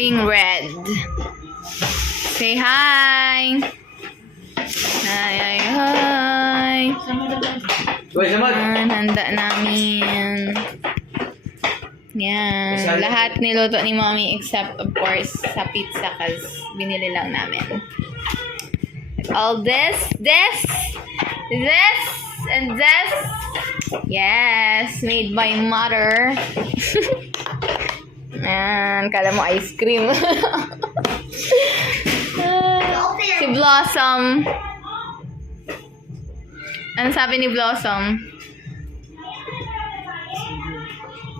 wearing red. Say hi! Hi, hi, hi! Yan, handa namin. Yan. Lahat niluto ni Mommy except, of course, sa pizza kasi binili lang namin. All this, and this. Yes, made by mother. Yan, kala mo ice cream. Si Blossom. Ano sabi ni Blossom?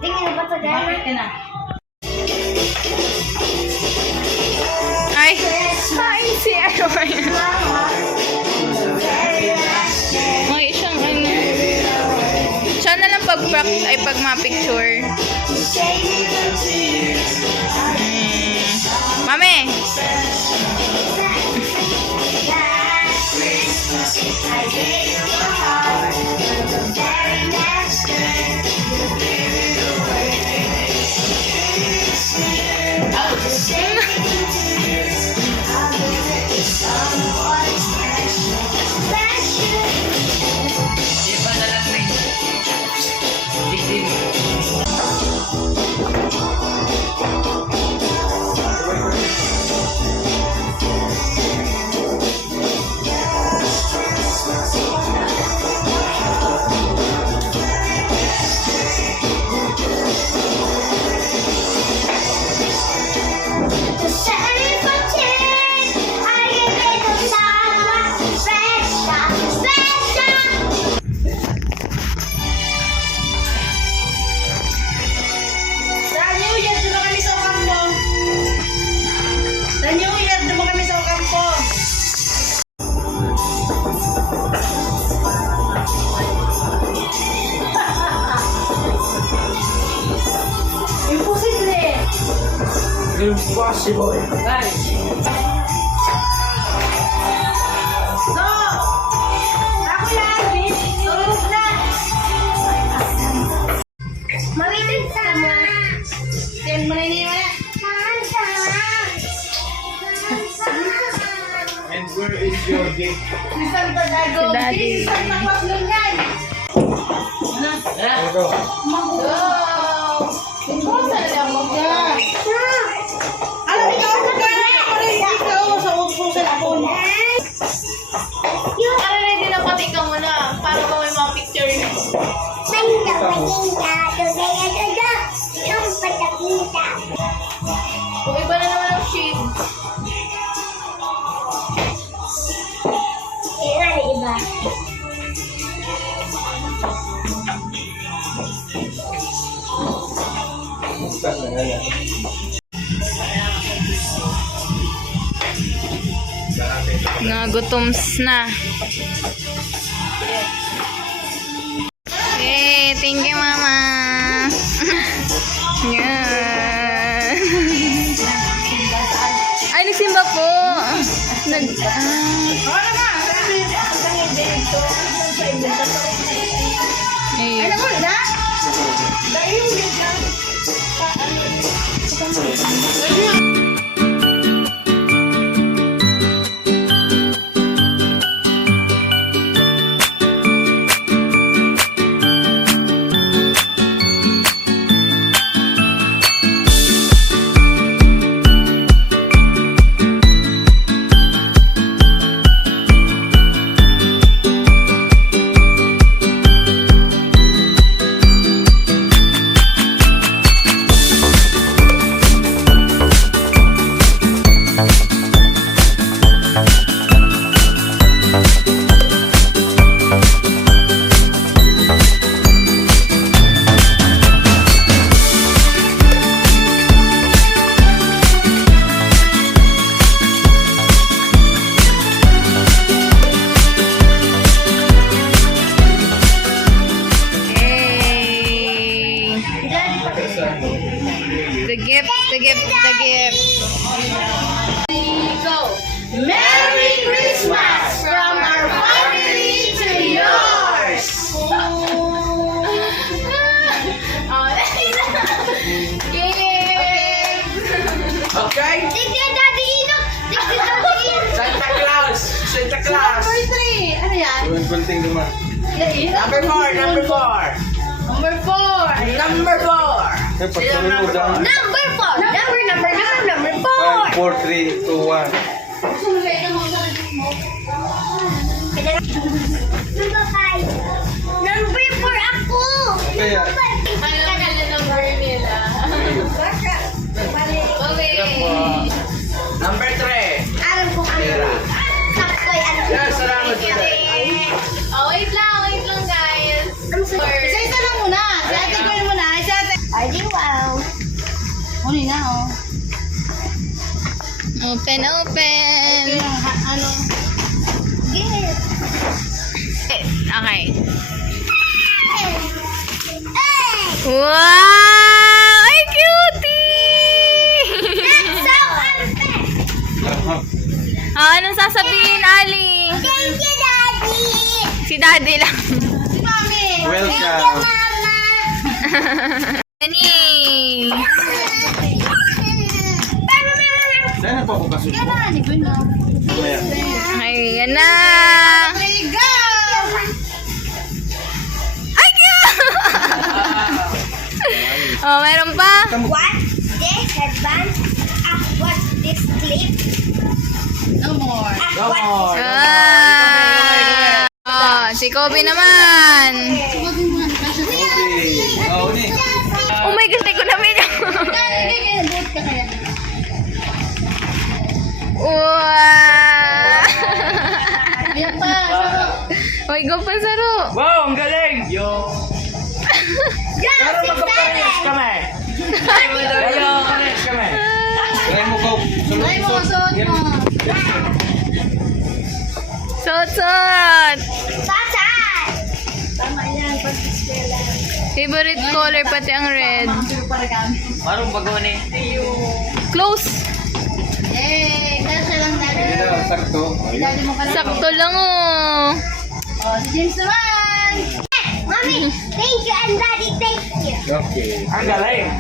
Tingnan ba ito gano'n? Ay, hi, si Aaron. Ay, siyang ano. Siya na lang pag ma-picture. Mami! Impossible. Guys. So, ako lang, tulog na. Mamitin sama. Yan, manini mo na. And where is your date? Si Santa Dago. Si Daddy. Si Santa Paslon yan. Ano go? Go. Saan na lang mo ka? Alam niyo ako ka ikaw sa upo sa lapon. Yung ready na pati ka muna para mo may mga picture. Kung iba na naman ang shade. Iba. Nagutoms na. Hey, thank you, Mama. Yan. Ay, nagsimba po. Ay, naman na? Dahil yung ganda. The gift. Go. Merry Christmas from our family to yours. Gift. Okay? Daddy Enoch! Daddy Enoch! Santa Claus! Santa Claus! Number 3. Ano yan? Tuwan kunting naman. Number Number 4! Number 4. Number 4! Sino ang number 4? Number 4! Number 4! 5, 4, 3, 2, 1. Gusto mo sa ito mo sa mo? Number 5! Number 4 ako! Kaya, number nila? number 3. Alam ko ano. Tira. Sakto'y ano. Yes, salamat po. Oh, wait lang guys. Isa-isa lang muna. Si ate ko yun muna. Si ate. Ay, di wow. Huli na, oh. Open. Ito yung, ano. Yes. Okay. Hey! Wow! Ay, cutie! That's so unfair! Anong sasabihin, Ali? Thank you, Daddy! Si Daddy lang. Si Mami. Welcome. Mama! Ani! Saan na po ako kasunod? Yan na, na. Ay, yan na! Three, go! Ay, cute! Oh, meron pa? What this headband? What this clip? No more. No more. Oh, si Kobe naman. Subutin mo nga. Okay. Oh, ni. Oh my gosh, ko namin yung... Buot ka kaya. Wow! Ayan pa. Oy, go pa, Saro. Wow, ang galing! Yo! Pero magkapares kami! Pero pares kami! Try mo ko. Try mo, suot mo. Sot! Tatay! Tama yan. Pag-iskela. Favorite color pati ang red. Pero para kami. Marong bago ni. Close. Eh, kasi lang dali. Sakto. Dali mo ka lang. Sakto lang oh. Oh, si James naman. Mommy, thank you and Daddy, thank you. Okay. Ang galing!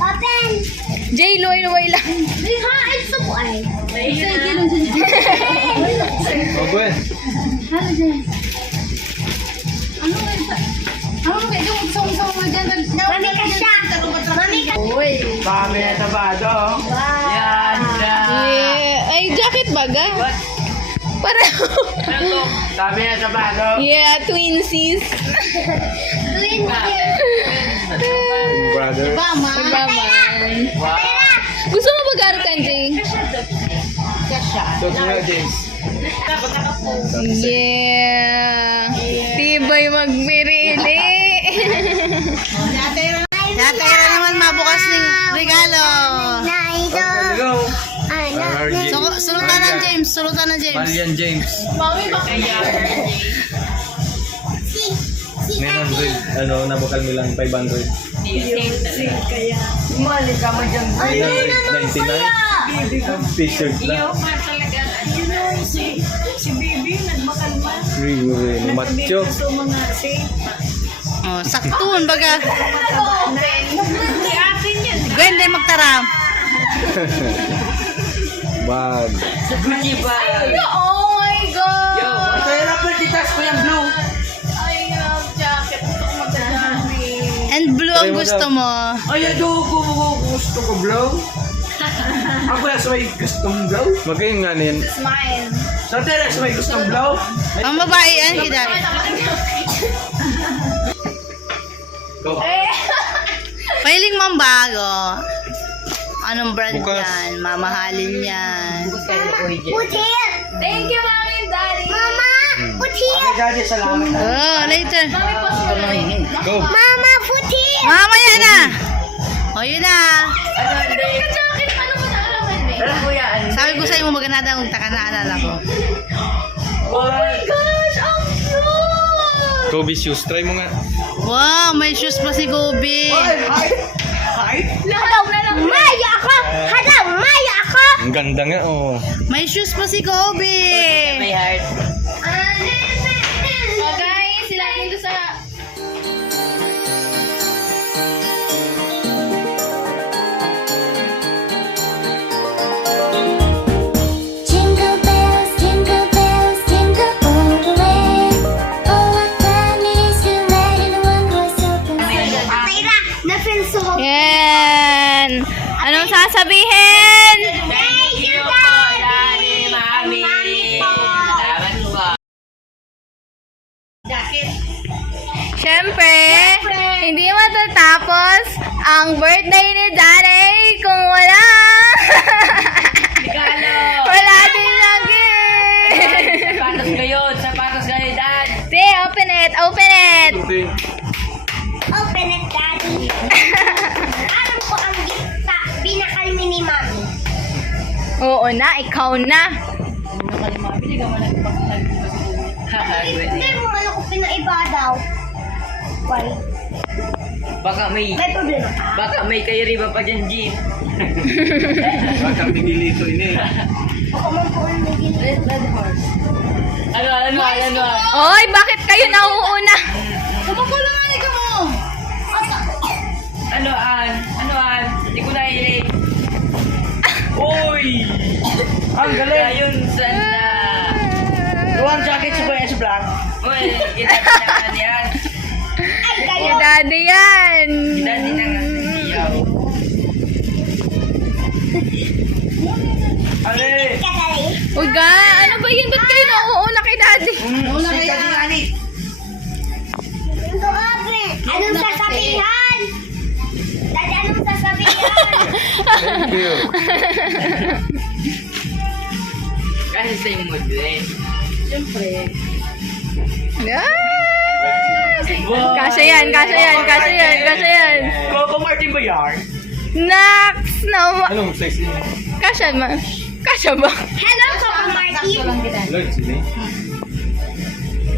Open! Jay, luway lang. Di ha, ay subo ay. Isa, gilong dyan. Oh, Gwen. Ano dyan? Ano ba yun? Ano ba yun? Yung usong-usong mo dyan. Mami ka siya. Mami ka. Uy. Kami na tabado. Yan na. Yeah. Ay, jacket baga. Pareho. Kami na tabado. Yeah, twinsies. Twin Brother. Bama. Nagbaman. Gusto mo mag-arukan, Jay? Kasha. So, sila James. Yeah. Tibay magmirili. Dati naman mabukas ng regalo. Naido. Hello. Ano? So, sulutan ng James. Sulutan ng James. Malian James. Mami, bakit? 900. Ano, nabukal mo lang 500. Mali ka mo dyan. 999. T-shirt lang. Si Bibi, nagmakalma. Macho. So mga Oh, saktuon baga. si ate niya. Gwen, di magtaram. Bag. Oh my God! Yo, ito yung rapper titas ko yung blue. I love jacket. Gusto ko magdadami. And blue ang gusto mo. Ay, gusto ko blue. Ako na sa may gustong blue. Magayon nga niyan. It's mine. Sa teres may gustong blue. Ang babae yan, kita. Go. Pailing mong bago. Anong brand Bukas. yan? Mamahalin yan. Put here. Thank you, Mami and Daddy. Mama, put here. Daddy, salamat. Oh, later. Mami, post mo lang. Go. Mama, put here. Mamaya na. O, yun na. Jacket, paano mo naalaman eh? Sabi ko sa iyo, maganda daw kung takanaalala ko. Gosh, ang cute! Kobe shoes, try mo nga. Wow, may shoes pa si Kobe. Hadaw, maya ako. Hadaw, maya ako. Ang ganda nga, oh. May shoes pa si Kobe. Oh guys, sila dito sa... Anong sasabihin? Thank you, po, Daddy, Mami. Salamat po. Siyempre, hindi matatapos ang birthday ni Daddy kung wala. Regalo. Wala din lagi. Sapatos kayo, Dad. Say, open it, open it. Open it, Daddy. Alam ko ang gift na pinakalmi ni Mami. Oo na, ikaw na. Hindi mo man ako pinaiba daw. Why? Baka may kayo riba pa dyan, Jeep. Baka pigilito ini. Ako man po ang naging red horse. Ano? Oy, bakit kayo nauuna? Kumukulangan ka mo. Ano, hindi ko nahilig. Uy! Ang galing! Ayun, sana. Luwang jacket sa Kuya S-Black. Uy, kinapinakan yan. Ay, Kay kayo. Daddy yan. Dati na nga sa siyaw. Ale! Kadali. Uy, ga, ano ba yun? Ba't kayo nauuna kay Daddy? Sika din, Ani. Ito, open. Anong sasabihan? Daddy, anong sasabihan? Thank you. Kasi same mood eh. Kasya yan. Coco Martin ba yan? Nax na Anong sexy? Kasya ba? Hello, Coco Martin. Look, sige.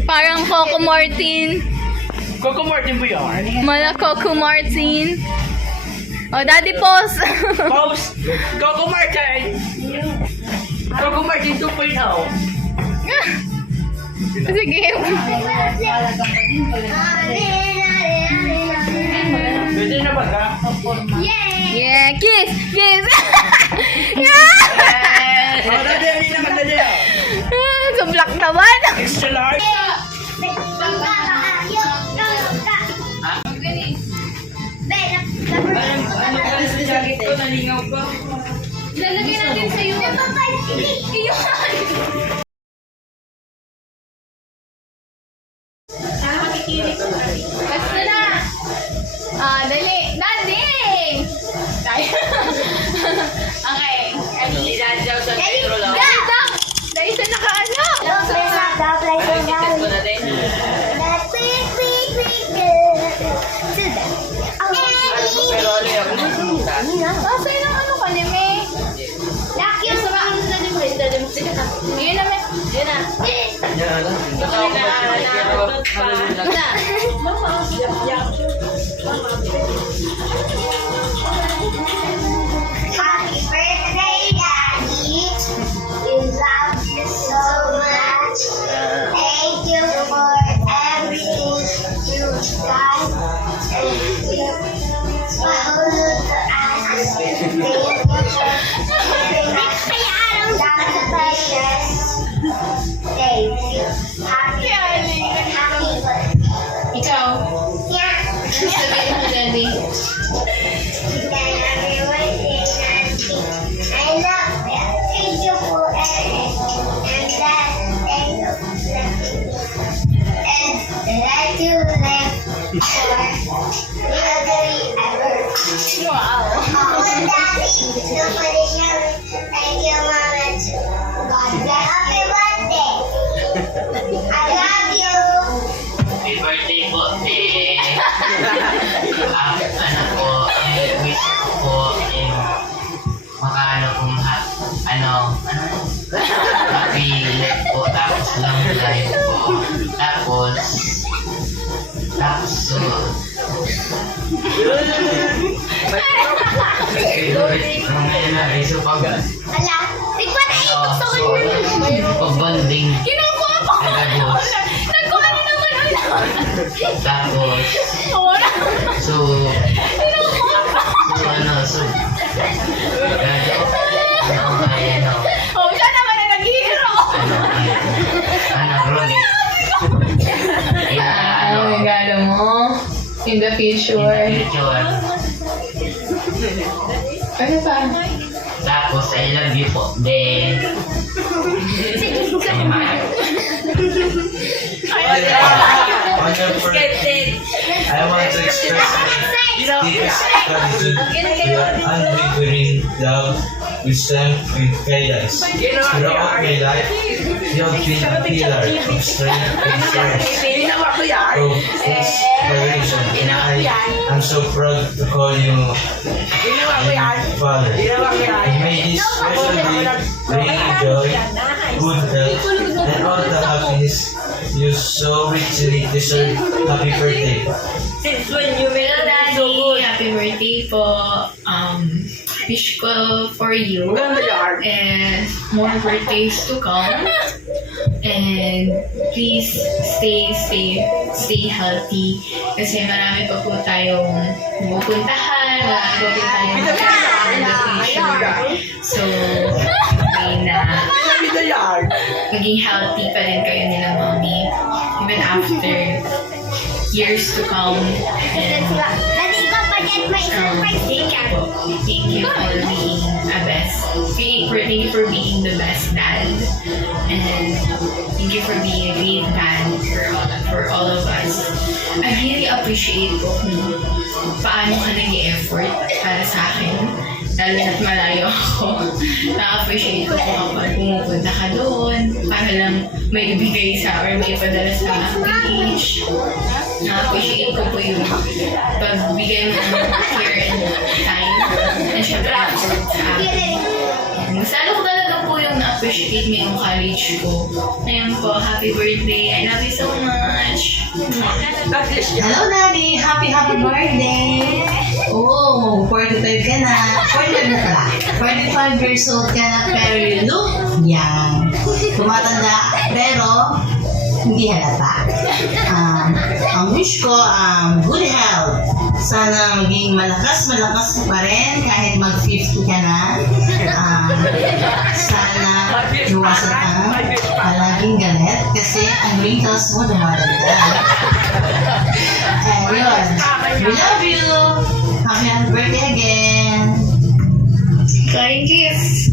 Parang Coco Martin. Coco Martin ba yan? Mala Coco Martin. Oh, Daddy pause. Post! Coco Martin! Coco Martin 2.0. Sige. Pwede na ba ka? Yay! Yeah, kiss. Yeah. Oh, dati, hindi naman dali. Sublak naman. Extra large. Ha? Ano ka sa jacket ko? Nalingaw ko. Lalagay natin sa'yo. Basta na. Dali. Daddy! Okay. Hindi dahil daw sa metro lang. Dahil sa nakaano. Ticket ko na din. Pero ano yung pumunta? Kasi ng ano ka ni May? Yun na, May. Yun na. Basta ako Happy birthday, Daddy. We love you so much. Thank you for everything you've done. Thank you for holding to us. Thank you for giving us that precious. Thank you. Happy birthday. Ikaw. Yeah. Sabihin mo, Daddy. I love you. Thank you for everything. And that, thank you for everything. And that you live for literally ever. Wow. Oh, Daddy, nobody can. Thank you, Mama. God bless. Happy birthday. I love you. Happy birthday po, te. Ano po, wish ko po yung makaano kung happy life po, tapos long life po. Tapos so, ngayon na, iso pag Wala. Tigwa na ito sa kanya. pag-bonding. Kinukuha pa ko. Tapos, Nagkuha na naman ulit. tapos, Wala. so, Oh, siya naman ang naghihiro. Ano regalo mo? In the future. Ano pa? Tapos, I love you po. Then, ay, mahal. I want to express my deepest gratitude for your unwavering love, wisdom, and guidance. Throughout my life, you have been a pillar of strength and strength, of inspiration, and I am so proud to call you my father. May this special day bring joy, good health, and all the happiness you so richly deserve. Happy birthday. Hello, Daddy! Happy birthday po. Wish ko for you and more birthdays to come. And please stay safe, stay healthy. Kasi marami pa po tayong pupuntahan, marami pa po tayong in the future. So, pray na maging healthy pa rin kayo nila, Mommy. Even after years to come. And Daddy, don't forget my surprise sticker. thank you for being a best. Thank you for being the best dad. And thank you for being a great dad for all of us. I really appreciate po kung paano ka nag-effort para sa akin. Lalo na't malayo ako. Na-appreciate ko po kapag pumupunta ka doon para lang may ibigay sa or may ipadala sa page. Na-appreciate ko po yung pagbigay mo ng care and time. And syempre, effort sa akin. Masalo ko talaga po yung na-appreciate mo yung college ko. Ngayon po, happy birthday. I love you so much. Hello, Daddy! Happy birthday! Oh, 45 ka na. 45 na pala. 45 years old ka na, pero you look young. Tumatanda, pero hindi halata. Ang wish ko, good health. Sana maging malakas pa rin kahit mag-50 ka na. Sana iwasan ang palaging galit kasi ang wrinkles mo dumadagdag. Ayun. We love you. Happy birthday again. Flying kiss.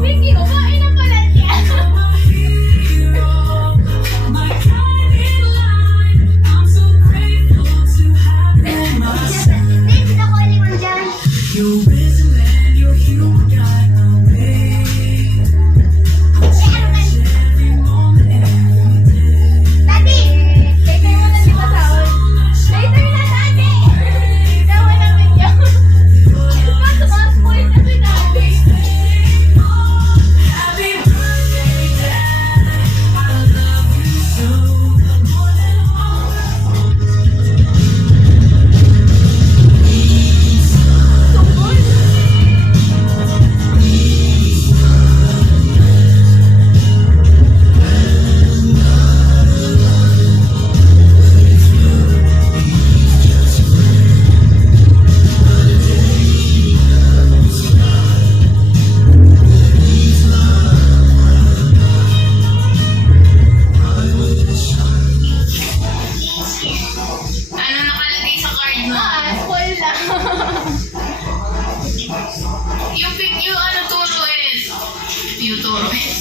Vicky, kumain na pala niya. Vince, ako aliwan dyan. Daddy! Later mo na di ba sahod? Later na, Daddy! Dawa namin yun. Mas spoil na si Daddy. Ano nakalagay sa card mo? Spoil na. Yung ano turuin. Yung turuin.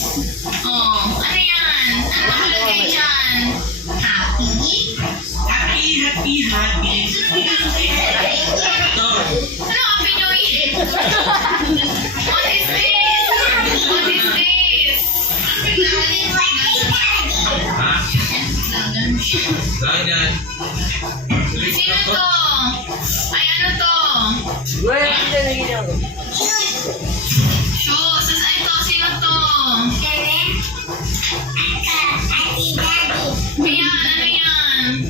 Oh, ano yan? Ano nakalagay dyan? Happy? Ano happy new year? What is this? What is this? Sino to? Ay, ano to? Shoes. Ay, to. Sino to? Ayan, ano yan?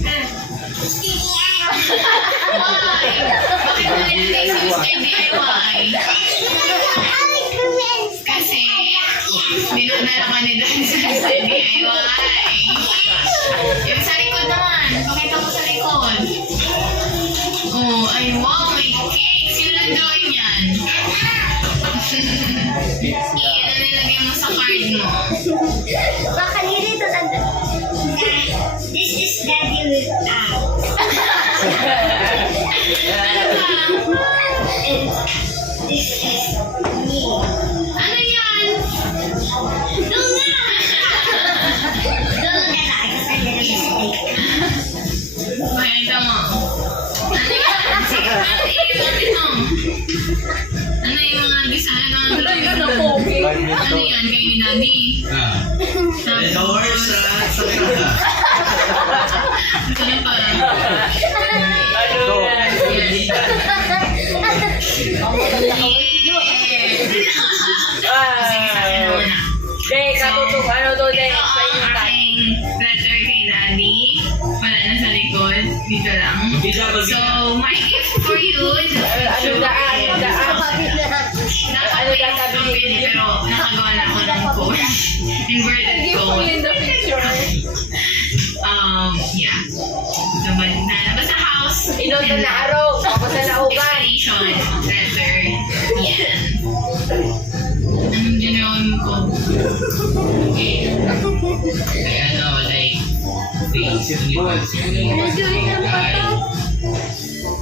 Why? Bakit mo nilagay shoes kay DIY? Kasi, dinadala ka ni Dad sa DIY. Yung sa likod naman. Pakita mo sa likod. Oh, ay wow, may cake. Sino nagawin yan? Iyan na nila ilalagay mo sa card mo? Baka nilito this is Daddy with And this is me. Ano yan? Don't look at that. I made a mistake. Pakita mo. Ano yan? Sige, ano yung mga design ng Ano yun ang pogi? Ano yan? Kay ni Daddy? The doors sa kaka. Ito na pa. Ano yan? Sige, sa akin na muna. Dek, katutong ano to, Dek? Ito Sa ang inyo ka. aking letter kay Daddy. Wala na sa likod. Dito lang. So, my gift for you. Ano daan? Nakapay yung company pero nakagawa na ako ng code. Inverted Give mo code. in the picture. Yeah. So, basta sa house. Inoto na araw. Tapos na naugan. Expiration letter. Yan. Anong ginawa mo ko? Okay. Kaya ano, like, things in the past.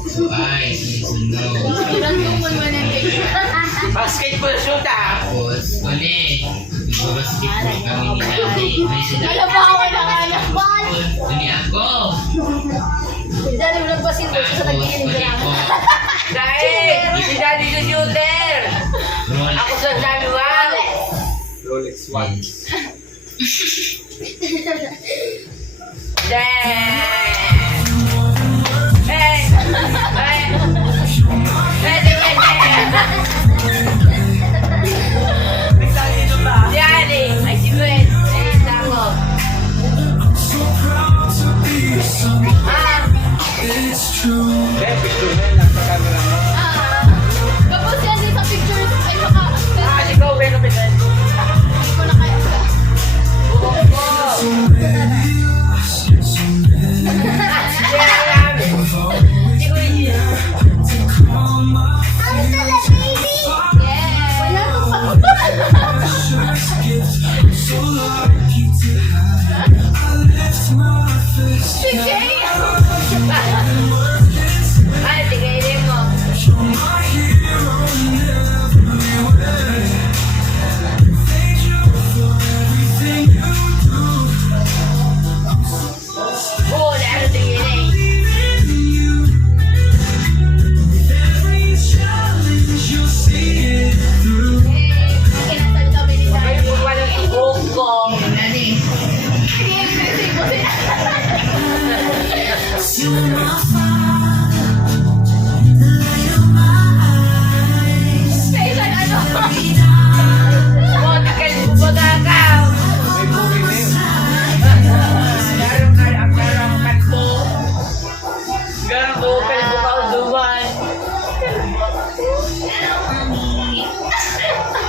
So eyes need to know. Basketball shoot ah. Tapos, ulit. Nagbabasketball kami ni Daddy. May si Daddy. Wala pa ako nakakalap. Dali ako. Dali mo nagbasketball sa Tapos, nagiginig ulit lang. ko. Dahil, si Daddy the shooter. Roll. Ako sa dami, wow. Rolex One. Dek, picture na yan. Nasa camera mo. Kapag yan din sa pictures, ay baka... ikaw, wait a minute. Hindi ko na kaya ka. Ay, tigilin mo. Oo, lalo tigilin. Ay, walang ihog ko. Daddy.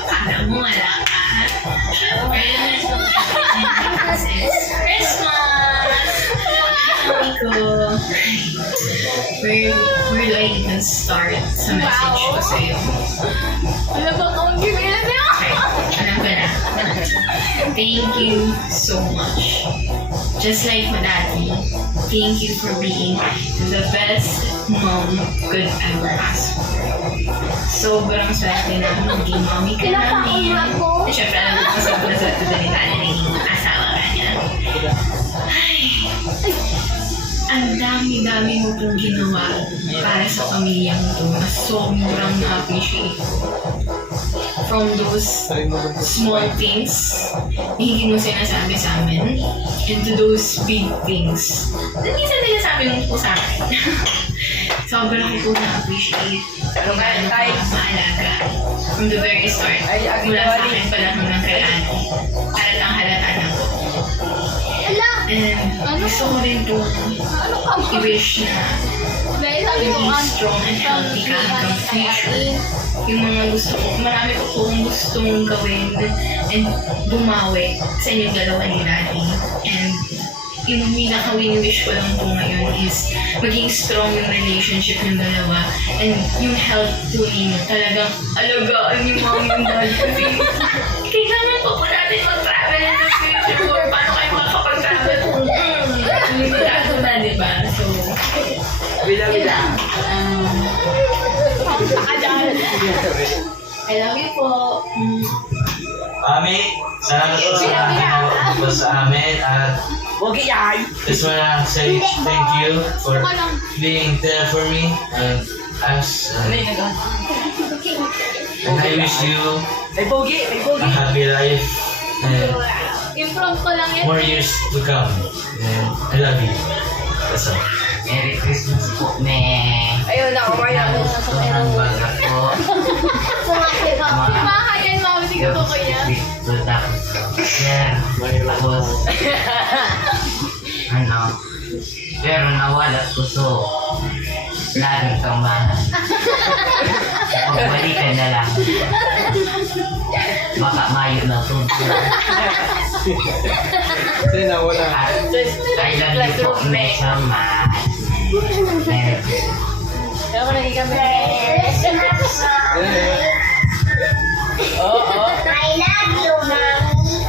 Akala mo wala ka. Syempre, it's Christmas! Sabi ko, where do I even start sa message ko sa'yo? Alam ba kung gimila niya? Okay, alam ko na. Thank you so much. Just like my daddy, thank you for being the best mom could ever ask for. Sobrang swerte na maging mommy ka namin. Siyempre, alam ko sobrang swerte na ni daddy naging asawa ka niya. Ay, ang dami-dami mo pong ginawa para sa pamilyang to na sobrang na-appreciate ko. From those small things na hindi mo sinasabi sa amin into those big things na minsan sinasabi mo po sa akin. Sobrang ko na-appreciate kung gaano ka maalaga from the very start. Mula sa akin pala hanggang kay Ate. Halatang halata na ko. And gusto ko rin po i-wish na maging strong and healthy ka hanggang future. Yung mga gusto ko, marami ko pong gustong gawin and bumawi sa inyong dalawa ni Daddy. And yung pinaka-wini-wish ko lang po ngayon is maging strong yung relationship ng dalawa and yung health to ninyo. Talagang alagaan yung mom yung dad. Kasi kailangan Bila-bila. I love you po. Mami, salamat po sa ginawa po sa amin at Huwag iyan. just wanna say thank you for being there for me and us. And I wish you May pogi, may pogi. a happy life and Improve ko lang yan. more years to come. And I love you. That's all. Merry Christmas po, me. Ayun na, kumaya mo. Gusto ng baga po. Makayan, mami. Sige po kuya. Dito tapos. Sir, tapos. Ano? Pero nawala ko so. Laging kang mahal. Pagbalikan na lang. Baka mayo na to. Sino na wala? I love you po, me. Sama. Kaya ko naging kami. Oo. I love you, Mommy.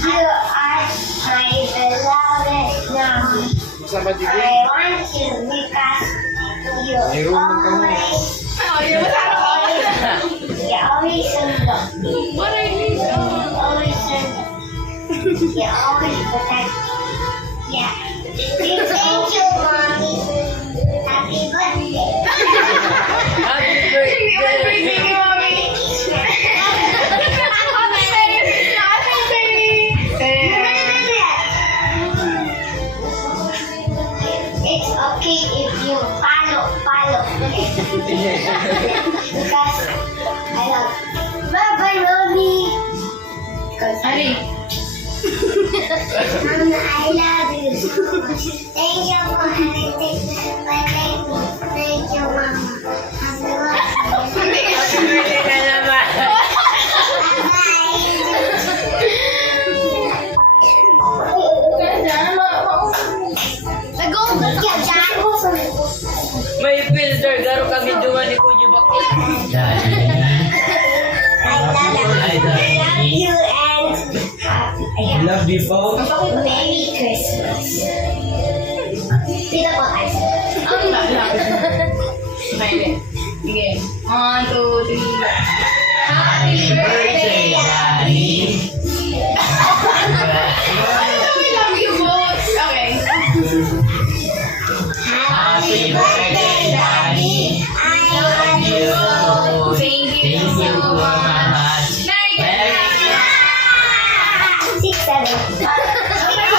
You are my beloved Mommy. Sama I dito. want you because you May room lang kamo. always, Ay, masarap. you always love me. What are you? You always you always protect. Yeah. Thank you, Mommy. Happy birthday. Happy birthday. It's okay if you follow. Because I love you. Bye-bye, Mommy. Ari, Mama, I love you so much. Thank you for everything. Thank you, Mama. Happy birthday. May filter, garo kami duman ni Kuya Bakit. I love you and I love you po. Merry Christmas. Dito po tayo. smile. Sige. 1, 2, 3. Happy birthday, Daddy! I love you both. Okay. Happy birthday, Daddy. I love you. Thank you so much. Merry Christmas! 6, 7.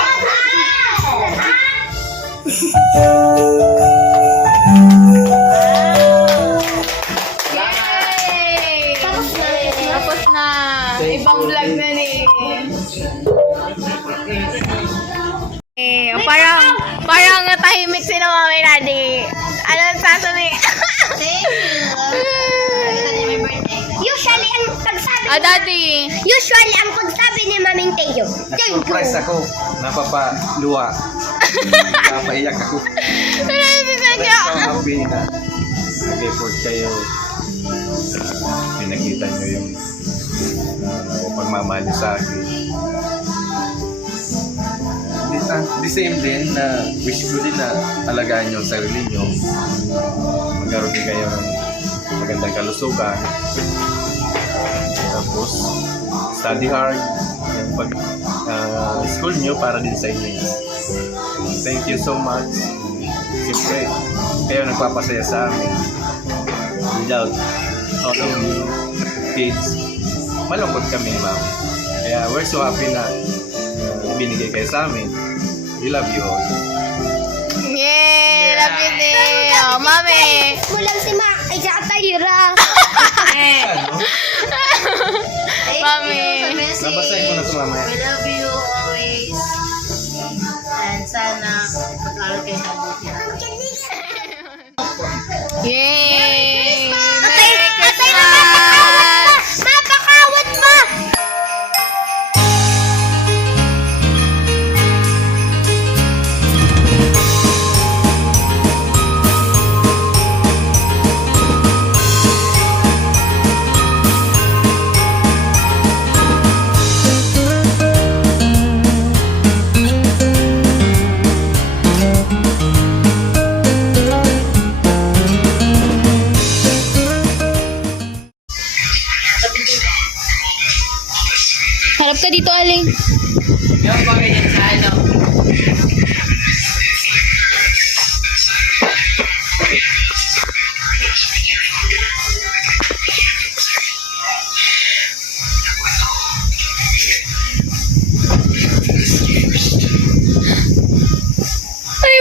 Yay! Tapos na. Tapos na. Ibang vlog na ni. Parang tahimik si na mami Daddy. Ano sasabi? Usually, ang pagsabi Ah, Daddy. Usually, ang pagsabi ni Maming thank you. Thank you. Surprise ako. Napapaluwa. Napaiyak ako. Ano sasabi niya? So happy na nag-effort kayo. Pinakita nyo yung pagmamahal nyo sa akin. The same din na wish ko din na alagaan nyo ang sarili nyo. Magkaroon din kayo ng magandang kalusugan. Tapos, study hard. Yung pag school nyo para din sa inyo. Thank you so much. Siyempre, kayo nagpapasaya sa amin. Without all of you kids, malungkot kami, ma'am. Kaya we're so happy na binigay kayo sa amin. We love you all. Yay! Love you din. Oh, mami. Mulang si Mac. Ay, saka Tahira. Ano? Mami. Nabasahin ko na ito mamaya. We love you always. And sana mag-aral kayo mabuti. Yay! Atay, Merry atay na Christmas! mapakawat pa! Nine. Yung pagkain sa ano. Ay,